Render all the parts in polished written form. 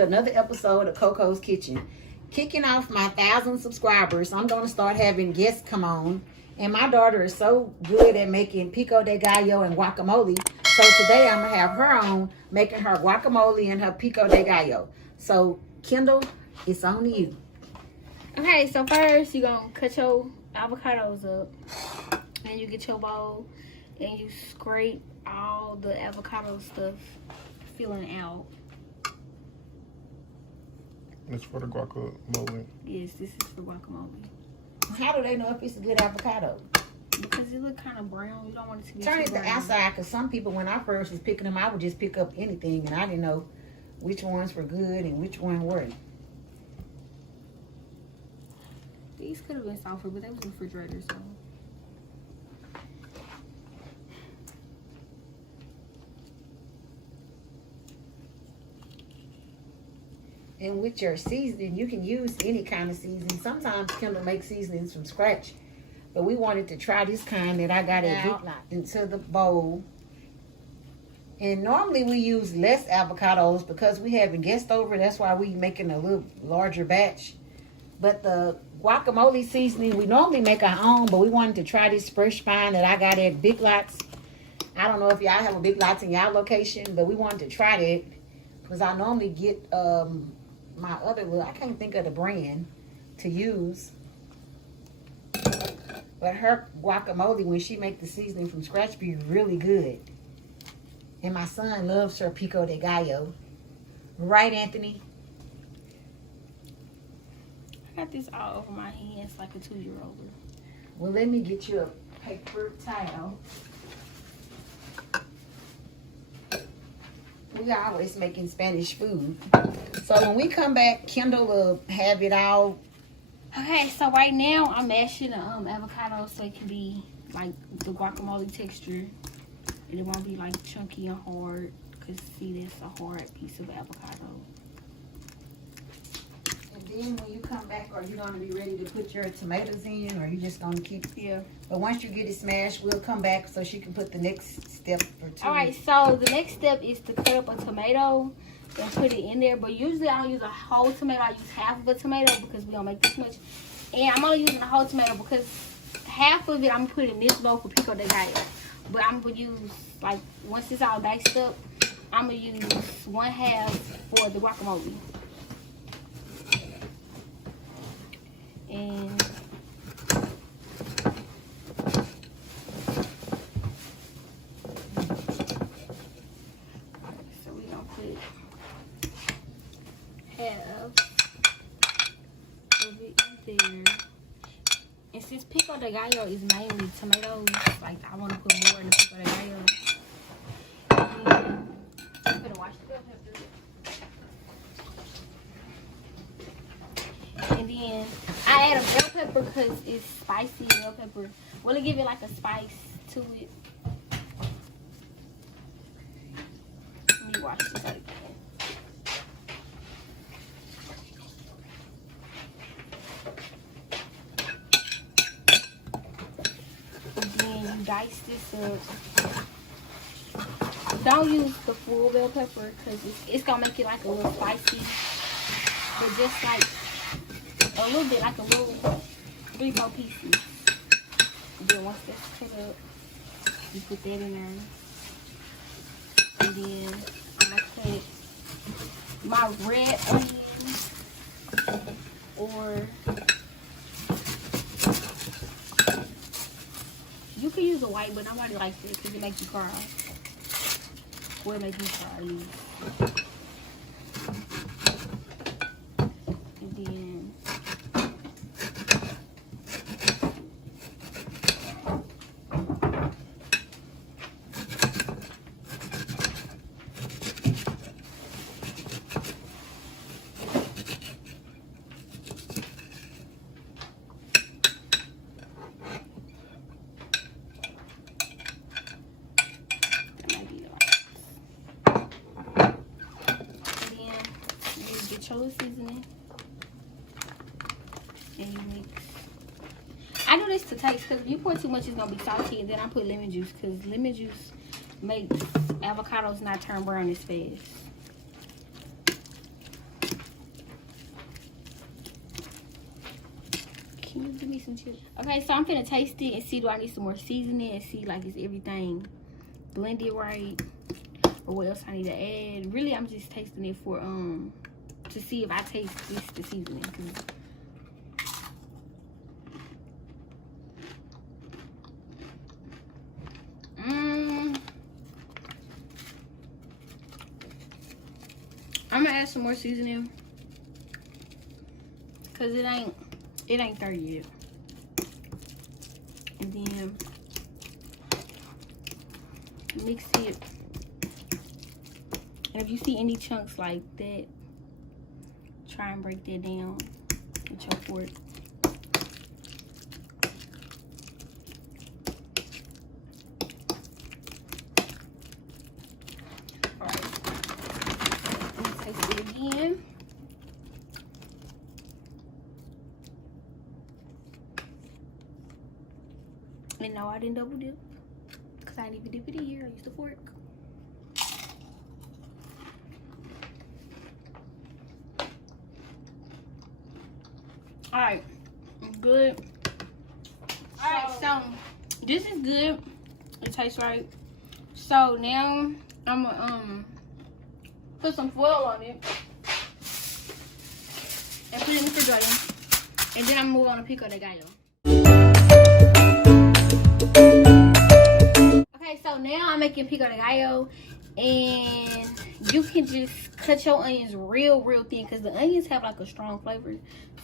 to another episode of Coco's Kitchen. Kicking off my 1,000 subscribers, I'm going to start having guests come on. And my daughter is so good at making pico de gallo and guacamole. So today I'm going to have her on making her guacamole and her pico de gallo. So, Kendall, it's on you. Okay, so first you're going to cut your avocados up. And you get your bowl. And you scrape all the avocado stuff filling out. It's for the guacamole. Yes, this is for guacamole. How do they know if it's a good avocado? Because it look kind of brown. You don't want it to be Turn it too to brown. outside, because some people, when I first was picking them, I would just pick up anything, and I didn't know which ones were good and which one weren't. These could have been softer, but they was in the refrigerator, so. And with your seasoning, you can use any kind of seasoning. Sometimes Kendall makes seasonings from scratch. But we wanted to try this kind that I got into the bowl. And normally we use less avocados because we having guests over. That's why we making a little larger batch. But the guacamole seasoning, we normally make our own. But we wanted to try this fresh find that I got at Big Lots. I don't know if y'all have a Big Lots in y'all location. But we wanted to try that. Because I normally get my other little, I can't think of the brand to use. But her guacamole, when she make the seasoning from scratch, be really good. And my son loves her pico de gallo. Right, Anthony? I got this all over my hands like a 2-year-old. Well, let me get you a paper towel. We are always making Spanish food. So when we come back, Kendall will have it all. Okay, so right now I'm mashing the avocado so it can be like the guacamole texture. And it won't be like chunky and hard. Because see, that's a hard piece of avocado. And then when you come back, are you going to be ready to put your tomatoes in? Or are you just going to keep? Yeah. But once you get it smashed, we'll come back so she can put the next step for two. Alright, so the next step is to cut up a tomato and put it in there. But usually I don't use a whole tomato. I use half of a tomato because we don't make this much. And I'm only using a whole tomato because half of it I'm going to put in this bowl for pico de gallo. But I'm going to use, like, once it's all diced up, I'm going to use 1/2 for the guacamole. And so we're going to put half of it in there. And since pico de gallo is mainly tomatoes, like I want to put more in the pico de gallo. And I'm gonna wash the bell pepper. And then I add a bell pepper because it's spicy. Bell pepper will give it like a spice to it. Let me wash this out again. Dice this up. Don't use the full bell pepper because it's gonna make it like a little spicy, but just like a little bit, like a little 3-4 pieces. And then once that's cut up, you put that in there, and then I'm gonna put my red onions or you can use a white, but nobody likes it because it makes you cry. Or it makes me cry. And then chili seasoning, and you mix. I do this to taste because if you pour too much, it's gonna be salty, and then I put lemon juice because lemon juice makes avocados not turn brown as fast. Can you give me some chips? Okay, so I'm finna taste it and see do I need some more seasoning and see like is everything blended right or what else I need to add. Really, I'm just tasting it for to see if I taste this the seasoning. I'm gonna add some more seasoning because it ain't there yet. And then mix it. And if you see any chunks like that, try and break that down with your fork. Alright. Let's taste it again. And no, I didn't double dip because I didn't even dip it in here. I used a fork. Alright, good. Alright, so this is good. It tastes right. So now I'm gonna put some foil on it and put it in the refrigerator. And then I'm gonna move on to pico de gallo. Okay, so now I'm making pico de gallo, and you can just cut your onions real thin because the onions have like a strong flavor.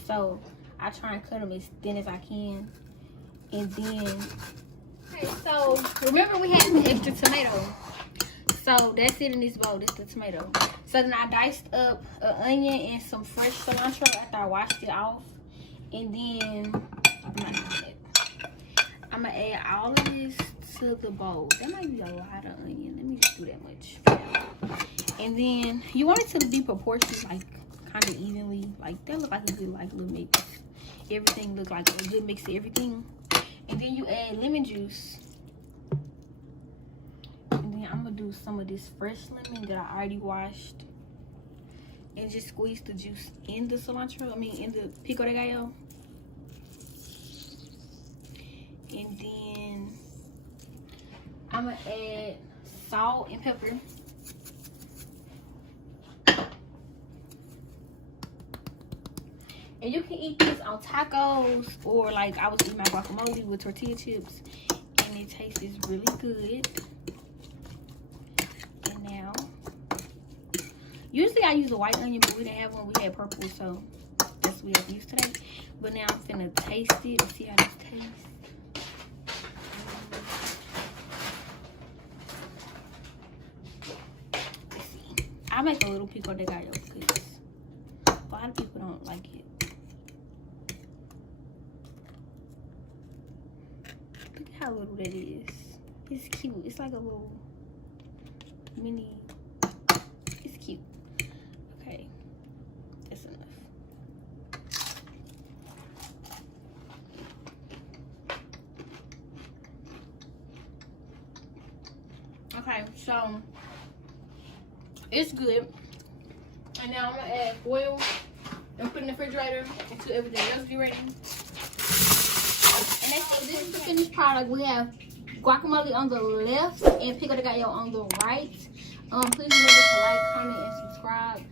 So I try and cut them as thin as I can. And then, okay, so remember we had some extra tomato. So that's it in this bowl. This is the tomato. So then I diced up an onion and some fresh cilantro after I washed it off. And then I'm gonna add all of this to the bowl. That might be a lot of onion. Let me just do that much. And then you want it to be proportioned, like kind of evenly. Like that look like a good like little mix. Everything look like a good mix of everything. And then you add lemon juice. And then I'm gonna do some of this fresh lemon that I already washed. And just squeeze the juice in the cilantro. I mean in the pico de gallo. And then I'm gonna add salt and pepper. And you can eat this on tacos, or like I was eating my guacamole with tortilla chips, and it tastes really good. And now, usually I use a white onion, but we didn't have one. We had purple, so that's what we have used today. But now I'm finna taste it and see how this tastes. I make a little pico de gallo because a lot of people don't like it. Look at how little that is. It's cute. It's like a little mini. It's cute. Okay, that's enough. Okay, so it's good. And now I'm gonna add oil and put it in the refrigerator until everything else be ready. And that's it. This is the finished product. We have guacamole on the left and pico de gallo on the right. Please remember to like, comment, and subscribe.